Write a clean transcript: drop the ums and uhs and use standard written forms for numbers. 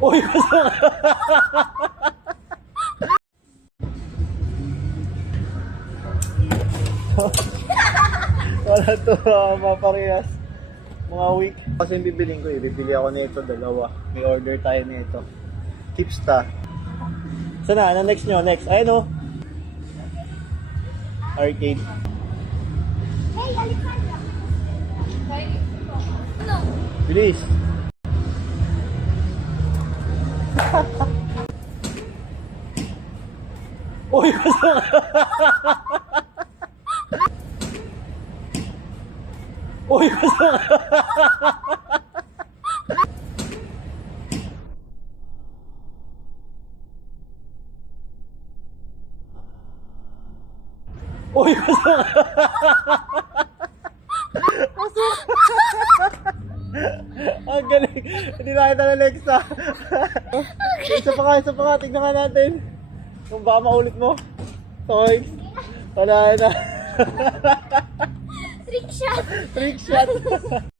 Uy, gusto wala to, mga parehas. Mga week. Kasi yung bibiling ko, bibili ako nito, dalawa. May order tayo nito. Tipsta. Sana, ano next nyo? Next, ayun o. Arcade. Hey, Alexandra! Ano? Bilis. Uy, gusto Uy, gusto Uy, gusto Ang galing. Hindi na kita na Alexa. Isa pa nga. Tignan nga natin. Kung baka maulit mo. Sorry. Wala na. Trick shot! Trick shot.